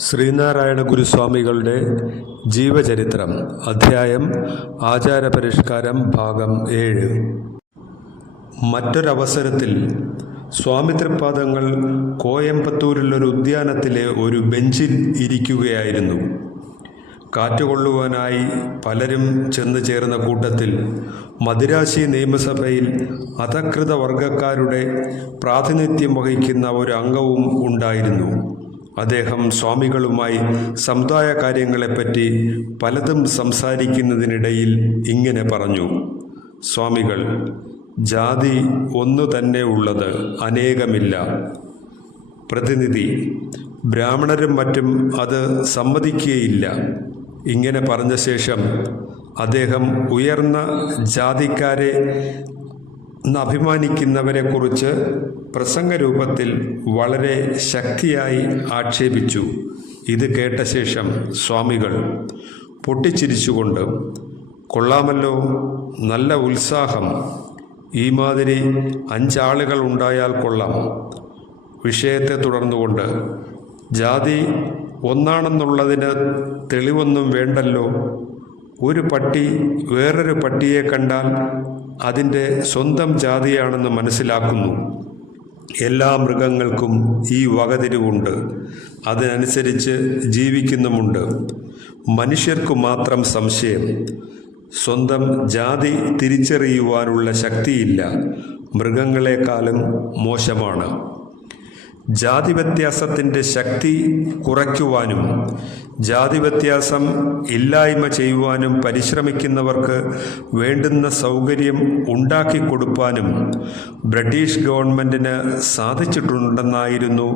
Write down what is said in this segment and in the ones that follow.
ശ്രീനാരായണ ഗുരുസ്വാമികളുടെ ജീവചരിത്രം അധ്യായം ആചാരപരിഷ്കാരം ഭാഗം ഏഴ്. മറ്റൊരവസരത്തിൽ സ്വാമി തൃപ്പാദങ്ങൾ കോയമ്പത്തൂരിലൊരു ഉദ്യാനത്തിലെ ഒരു ബെഞ്ചിൽ ഇരിക്കുകയായിരുന്നു. കാറ്റുകൊള്ളുവാനായി പലരും ചെന്നു ചേർന്ന കൂട്ടത്തിൽ മദിരാശി നിയമസഭയിൽ അധകൃത വർഗക്കാരുടെ പ്രാതിനിധ്യം വഹിക്കുന്ന ഒരു അംഗവും ഉണ്ടായിരുന്നു. അദ്ദേഹം സ്വാമികളുമായി സമുദായ കാര്യങ്ങളെപ്പറ്റി പലതും സംസാരിക്കുന്നതിനിടയിൽ ഇങ്ങനെ പറഞ്ഞു. സ്വാമികൾ ജാതി ഒന്നു തന്നെ ഉള്ളത് അനേകമില്ല. പ്രതിനിധി ബ്രാഹ്മണരും മറ്റും അത് സമ്മതിക്കുകയില്ല ഇങ്ങനെ പറഞ്ഞ ശേഷം അദ്ദേഹം ഉയർന്ന ജാതിക്കാരെ അഭിമാനിക്കുന്നവരെക്കുറിച്ച് പ്രസംഗരൂപത്തിൽ വളരെ ശക്തിയായി ആക്ഷേപിച്ചു. ഇത് കേട്ട ശേഷം സ്വാമികൾ പൊട്ടിച്ചിരിച്ചുകൊണ്ട് കൊള്ളാമല്ലോ നല്ല ഉത്സാഹം. ഈ മാതിരി അഞ്ചാളുകൾ ഉണ്ടായാൽ കൊള്ളാം. വിഷയത്തെ തുടർന്നുകൊണ്ട് ജാതി ഒന്നാണെന്നുള്ളതിന് തെളിവൊന്നും വേണ്ടല്ലോ. ഒരു പട്ടി വേറൊരു പട്ടിയെ കണ്ടാൽ അതിന്റെ സ്വന്തം ജാതിയാണെന്ന് മനസ്സിലാക്കുന്നു. എല്ലാ മൃഗങ്ങൾക്കും ഈ വകതിരിവുണ്ട്. അതിനനുസരിച്ച് ജീവിക്കുന്നുമുണ്ട്. മനുഷ്യർക്കു മാത്രം സംശയം. സ്വന്തം ജാതി തിരിച്ചറിയുവാനുള്ള ശക്തിയില്ല. മൃഗങ്ങളെക്കാളും മോശമാണ്. ജാതി വ്യത്യാസത്തിന്റെ ശക്തി കുറയ്ക്കുവാനും ജാതി വ്യത്യാസം ഇല്ലായ്മ ചെയ്യുവാനും പരിശ്രമിക്കുന്നവർക്ക് വേണ്ടുന്ന സൗകര്യം ഉണ്ടാക്കി കൊടുപ്പാനും ബ്രിട്ടീഷ് ഗവൺമെന്റിന് സാധിച്ചിട്ടുണ്ടെന്നായിരുന്നു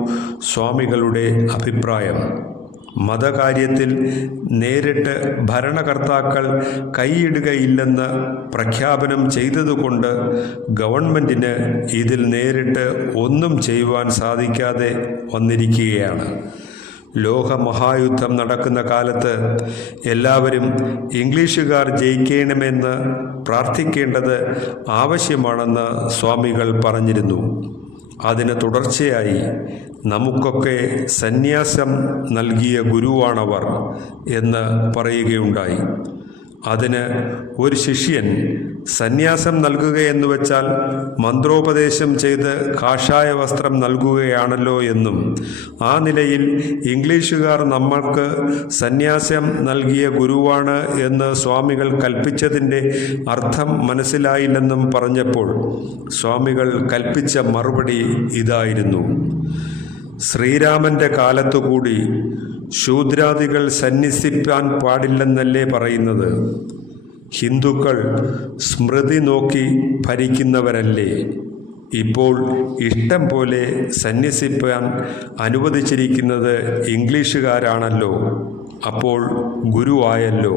സ്വാമികളുടെ അഭിപ്രായം. മതകാര്യത്തിൽ നേരിട്ട് ഭരണകർത്താക്കൾ കൈയിടുകയില്ലെന്ന് പ്രഖ്യാപനം ചെയ്തതുകൊണ്ട് ഗവൺമെന്റിന് ഇതിൽ നേരിട്ട് ഒന്നും ചെയ്യുവാൻ സാധിക്കാതെ വന്നിരിക്കുകയാണ്. ലോകമഹായുദ്ധം നടക്കുന്ന കാലത്ത് എല്ലാവരും ഇംഗ്ലീഷുകാർ ജയിക്കണമെന്ന് പ്രാർത്ഥിക്കേണ്ടത് ആവശ്യമാണെന്ന് സ്വാമികൾ പറഞ്ഞിരുന്നു. അതിന് തുടർച്ചയായി നമുക്കൊക്കെ സന്യാസം നൽകിയ ഗുരുവാണവർ എന്ന് പറയുകയുണ്ടായി. അതിന് ഒരു ശിഷ്യൻ സന്യാസം നൽകുകയെന്ന് വെച്ചാൽ മന്ത്രോപദേശം ചെയ്ത് കാഷായ വസ്ത്രം നൽകുകയാണല്ലോ എന്നും ആ നിലയിൽ ഇംഗ്ലീഷുകാർ നമ്മൾക്ക് സന്യാസം നൽകിയ ഗുരുവാണ് എന്ന് സ്വാമികൾ കൽപ്പിച്ചതിന്റെ അർത്ഥം മനസ്സിലായില്ലെന്നും പറഞ്ഞപ്പോൾ സ്വാമികൾ കൽപ്പിച്ച മറുപടി ഇതായിരുന്നു. ശ്രീരാമന്റെ കാലത്തുകൂടി ശൂദ്രാദികൾ സന്യസിപ്പാൻ പാടില്ലെന്നല്ലേ പറയുന്നത്? ഹിന്ദുക്കൾ സ്മൃതി നോക്കി ഭരിക്കുന്നവരല്ലേ? ഇപ്പോൾ ഇഷ്ടം പോലെ സന്യസിപ്പാൻ അനുവദിച്ചിരിക്കുന്നത് ഇംഗ്ലീഷുകാരാണല്ലോ. അപ്പോൾ ഗുരുവായല്ലോ.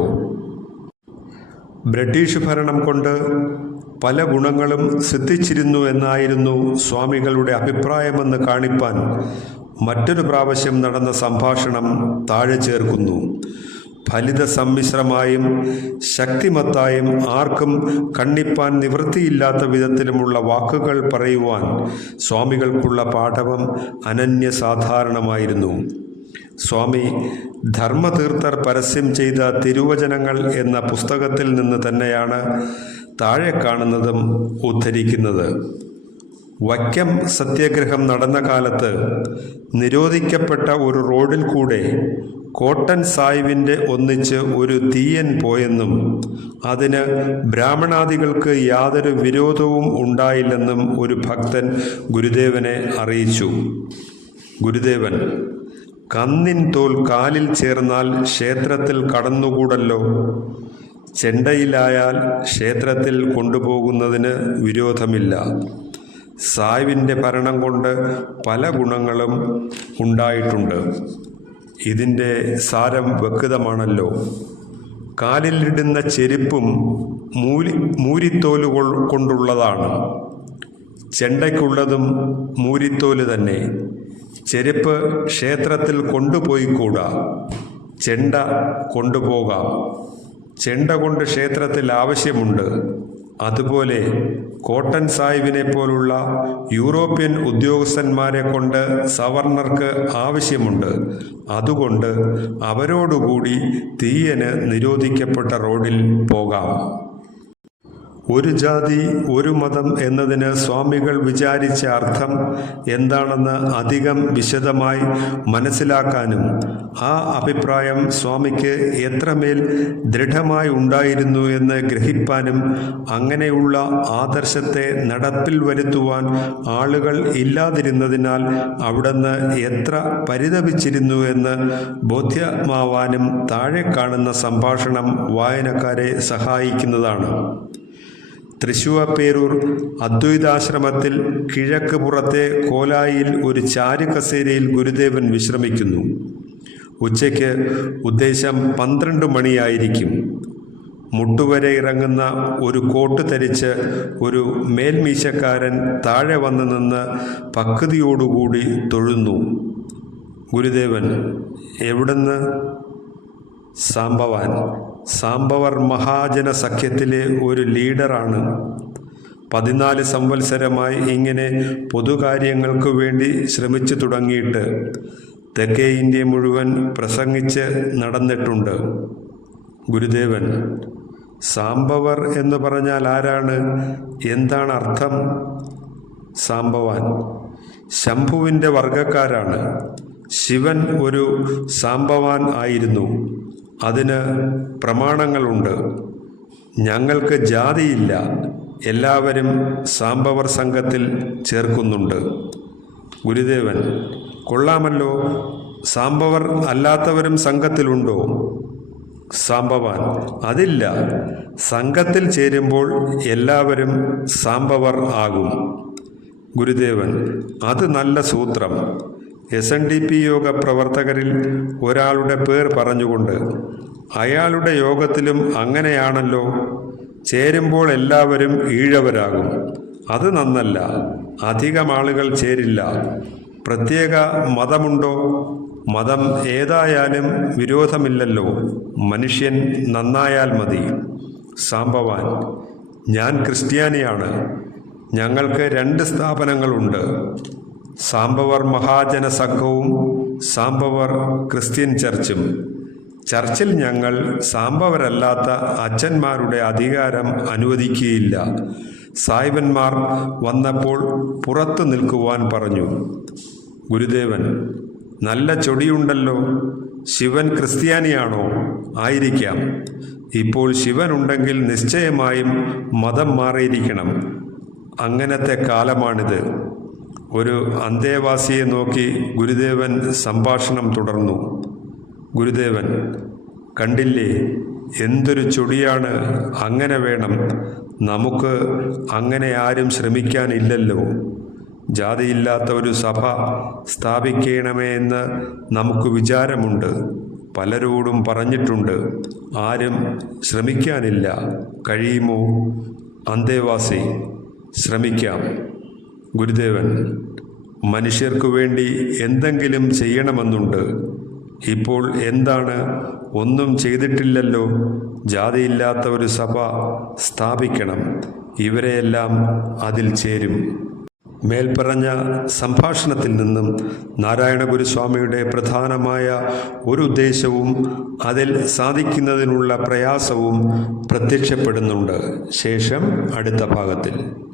ബ്രിട്ടീഷ് ഭരണം കൊണ്ട് പല ഗുണങ്ങളും സിദ്ധിച്ചിരുന്നു എന്നായിരുന്നു സ്വാമികളുടെ അഭിപ്രായമെന്ന് കാണിപ്പാൻ മറ്റൊരു പ്രാവശ്യം നടന്ന സംഭാഷണം താഴെ ചേർക്കുന്നു. ഫലിത സമ്മിശ്രമായും ശക്തിമത്തായും ആർക്കും കണ്ണിപ്പാൻ നിവൃത്തിയില്ലാത്ത വിധത്തിലുമുള്ള വാക്കുകൾ പറയുവാൻ സ്വാമികൾക്കുള്ള പാഠവം അനന്യസാധാരണമായിരുന്നു. സ്വാമി ധർമ്മതീർത്ഥർ പരസ്യം ചെയ്ത തിരുവചനങ്ങൾ എന്ന പുസ്തകത്തിൽ നിന്ന് തന്നെയാണ് താഴെ കാണുന്നതും ഉദ്ധരിക്കുന്നത്. വൈക്കം സത്യാഗ്രഹം നടന്ന കാലത്ത് നിരോധിക്കപ്പെട്ട ഒരു റോഡിൽ കൂടെ കോട്ടൻ സാഹിബിന്റെ ഒന്നിച്ച് ഒരു തീയൻ പോയെന്നും അതിന് ബ്രാഹ്മണാദികൾക്ക് യാതൊരു വിരോധവും ഉണ്ടായില്ലെന്നും ഒരു ഭക്തൻ ഗുരുദേവനെ അറിയിച്ചു. ഗുരുദേവൻ കന്നിൻ തോൽ കാലിൽ ചേർന്നാൽ ക്ഷേത്രത്തിൽ കടന്നുകൂടല്ലോ. ചെണ്ടയിലായാൽ ക്ഷേത്രത്തിൽ കൊണ്ടുപോകുന്നതിന് വിരോധമില്ല. സായിവിന്റെ ഭരണം കൊണ്ട് പല ഗുണങ്ങളും ഉണ്ടായിട്ടുണ്ട്. ഇതിന്റെ സാരം വ്യക്തമാണല്ലോ. കാലിലിടുന്ന ചെരുപ്പും മൂലി മൂരിത്തോലുകൾ കൊണ്ടുള്ളതാണ്. ചെണ്ടയ്ക്കുള്ളതും മൂരിത്തോൽ തന്നെ. ചെരുപ്പ് ക്ഷേത്രത്തിൽ കൊണ്ടുപോയിക്കൂടാ. ചെണ്ട കൊണ്ടുപോകാം. ചെണ്ട കൊണ്ട് ക്ഷേത്രത്തിൽ ആവശ്യമുണ്ട്. അതുപോലെ കോട്ടൻ സാഹിബിനെ പോലുള്ള യൂറോപ്യൻ ഉദ്യോഗസ്ഥന്മാരെ കൊണ്ട് സവർണർക്ക് ആവശ്യമുണ്ട്. അതുകൊണ്ട് അവരോടുകൂടി തീയന് നിരോധിക്കപ്പെട്ട റോഡിൽ പോകാം. ഒരു ജാതി ഒരു മതം എന്നതിന് സ്വാമികൾ വിചാരിച്ച അർത്ഥം എന്താണെന്ന് അധികം വിശദമായി മനസ്സിലാക്കാനും ആ അഭിപ്രായം സ്വാമിക്ക് എത്രമേൽ ദൃഢമായി ഉണ്ടായിരുന്നു എന്ന് ഗ്രഹിപ്പാനും അങ്ങനെയുള്ള ആദർശത്തെ നടപ്പിൽ വരുത്തുവാൻ ആളുകൾ ഇല്ലാതിരുന്നതിനാൽ അവിടുന്ന് എത്ര പരിതപിച്ചിരുന്നു എന്ന് ബോധ്യമാവാനും താഴെ കാണുന്ന സംഭാഷണം വായനക്കാരെ സഹായിക്കുന്നതാണ്. തൃശൂവപ്പേരൂർ അദ്വൈതാശ്രമത്തിൽ കിഴക്ക് പുറത്തെ കോലായിൽ ഒരു ചാരുകസേരയിൽ ഗുരുദേവൻ വിശ്രമിക്കുന്നു. ഉച്ചയ്ക്ക് ഉദ്ദേശം പന്ത്രണ്ട് മണിയായിരിക്കും. മുട്ടുവരെ ഇറങ്ങുന്ന ഒരു കോട്ട് ധരിച്ച് ഒരു മേൽമീശക്കാരൻ താഴെ വന്നു നിന്ന് പക്വതിയോടുകൂടി തൊഴുന്നു. ഗുരുദേവൻ എവിടുന്ന്? സാംബവാൻ. സാംബവർ മഹാജന സഖ്യത്തിലെ ഒരു ലീഡറാണ്. പതിനാല് സംവത്സരമായി ഇങ്ങനെ പൊതുകാര്യങ്ങൾക്കു വേണ്ടി ശ്രമിച്ചു തുടങ്ങിയിട്ട് തെക്കേ ഇന്ത്യ മുഴുവൻ പ്രസംഗിച്ച് നടന്നിട്ടുണ്ട്. ഗുരുദേവൻ സാംബവർ എന്ന് പറഞ്ഞാൽ ആരാണ്? എന്താണ് അർത്ഥം? സാംബവാൻ ശംഭുവിന്റെ വർഗക്കാരാണ് ശിവൻ ഒരു സാംബവാൻ ആയിരുന്നു. അതിന് പ്രമാണങ്ങളുണ്ട്. ഞങ്ങൾക്ക് ജാതിയില്ല. എല്ലാവരും സാംബവർ സംഘത്തിൽ ചേർക്കുന്നുണ്ട്. ഗുരുദേവൻ കൊള്ളാമല്ലോ. സാംബവർ അല്ലാത്തവരും സംഘത്തിലുണ്ടോ? സാംബവാൻ അതില്ല. സംഘത്തിൽ ചേരുമ്പോൾ എല്ലാവരും സാംബവർ ആകും. ഗുരുദേവൻ അത് നല്ല സൂത്രം. എസ് എൻ ഡി പി യോഗ പ്രവർത്തകരിൽ ഒരാളുടെ പേർ പറഞ്ഞുകൊണ്ട് അയാളുടെ യോഗത്തിലും അങ്ങനെയാണല്ലോ. ചേരുമ്പോൾ എല്ലാവരും ഈഴവരാകും. അത് നന്നല്ല. അധികം ആളുകൾ ചേരില്ല. പ്രത്യേക മതമുണ്ടോ? മതം ഏതായാലും വിരോധമില്ലല്ലോ. മനുഷ്യൻ നന്നായാൽ മതി. സാംബവാൻ ഞാൻ ക്രിസ്ത്യാനിയാണ്. ഞങ്ങൾക്ക് രണ്ട് സ്ഥാപനങ്ങളുണ്ട്. സാംബവർ മഹാജന സംഘവും സാംബവർ ക്രിസ്ത്യൻ ചർച്ചും. ചർച്ചിൽ ഞങ്ങൾ സാംബവരല്ലാത്ത അച്ഛന്മാരുടെ അധികാരം അനുവദിക്കുകയില്ല. സായിബന്മാർ വന്നപ്പോൾ പുറത്തു നിൽക്കുവാൻ പറഞ്ഞു ഗുരുദേവൻ നല്ല ചൊടിയുണ്ടല്ലോ. ശിവൻ ക്രിസ്ത്യാനിയാണോ? ആയിരിക്കാം. ഇപ്പോൾ ശിവൻ ഉണ്ടെങ്കിൽ നിശ്ചയമായും മതം മാറിയിരിക്കണം. അങ്ങനത്തെ കാലമാണിത്. ഒരു അന്തേവാസിയെ നോക്കി ഗുരുദേവൻ സംഭാഷണം തുടർന്നു. ഗുരുദേവൻ കണ്ടില്ലേ എന്തൊരു ചൊടിയാണ് അങ്ങനെ വേണം. നമുക്ക് അങ്ങനെ ആരും ശ്രമിക്കാനില്ലല്ലോ. ജാതിയില്ലാത്ത ഒരു സഭ സ്ഥാപിക്കണമേ എന്ന് നമുക്ക് വിചാരമുണ്ട്. പലരോടും പറഞ്ഞിട്ടുണ്ട് ആരും ശ്രമിക്കാനില്ല. കഴിയുമോ? അന്തേവാസി ശ്രമിക്കാം. ഗുരുദേവൻ മനുഷ്യർക്കു വേണ്ടി എന്തെങ്കിലും ചെയ്യണമെന്നുണ്ട്. ഇപ്പോൾ എന്താണ്? ഒന്നും ചെയ്തിട്ടില്ലല്ലോ. ജാതിയില്ലാത്ത ഒരു സഭ സ്ഥാപിക്കണം. ഇവരെയെല്ലാം അതിൽ ചേരും. മേൽപ്പറഞ്ഞ സംഭാഷണത്തിൽ നിന്നും നാരായണ ഗുരുസ്വാമിയുടെ പ്രധാനമായ ഒരു ഉദ്ദേശവും അതിൽ സാധിക്കുന്നതിനുള്ള പ്രയാസവും പ്രത്യക്ഷപ്പെടുന്നുണ്ട്. ശേഷം അടുത്ത ഭാഗത്തിൽ.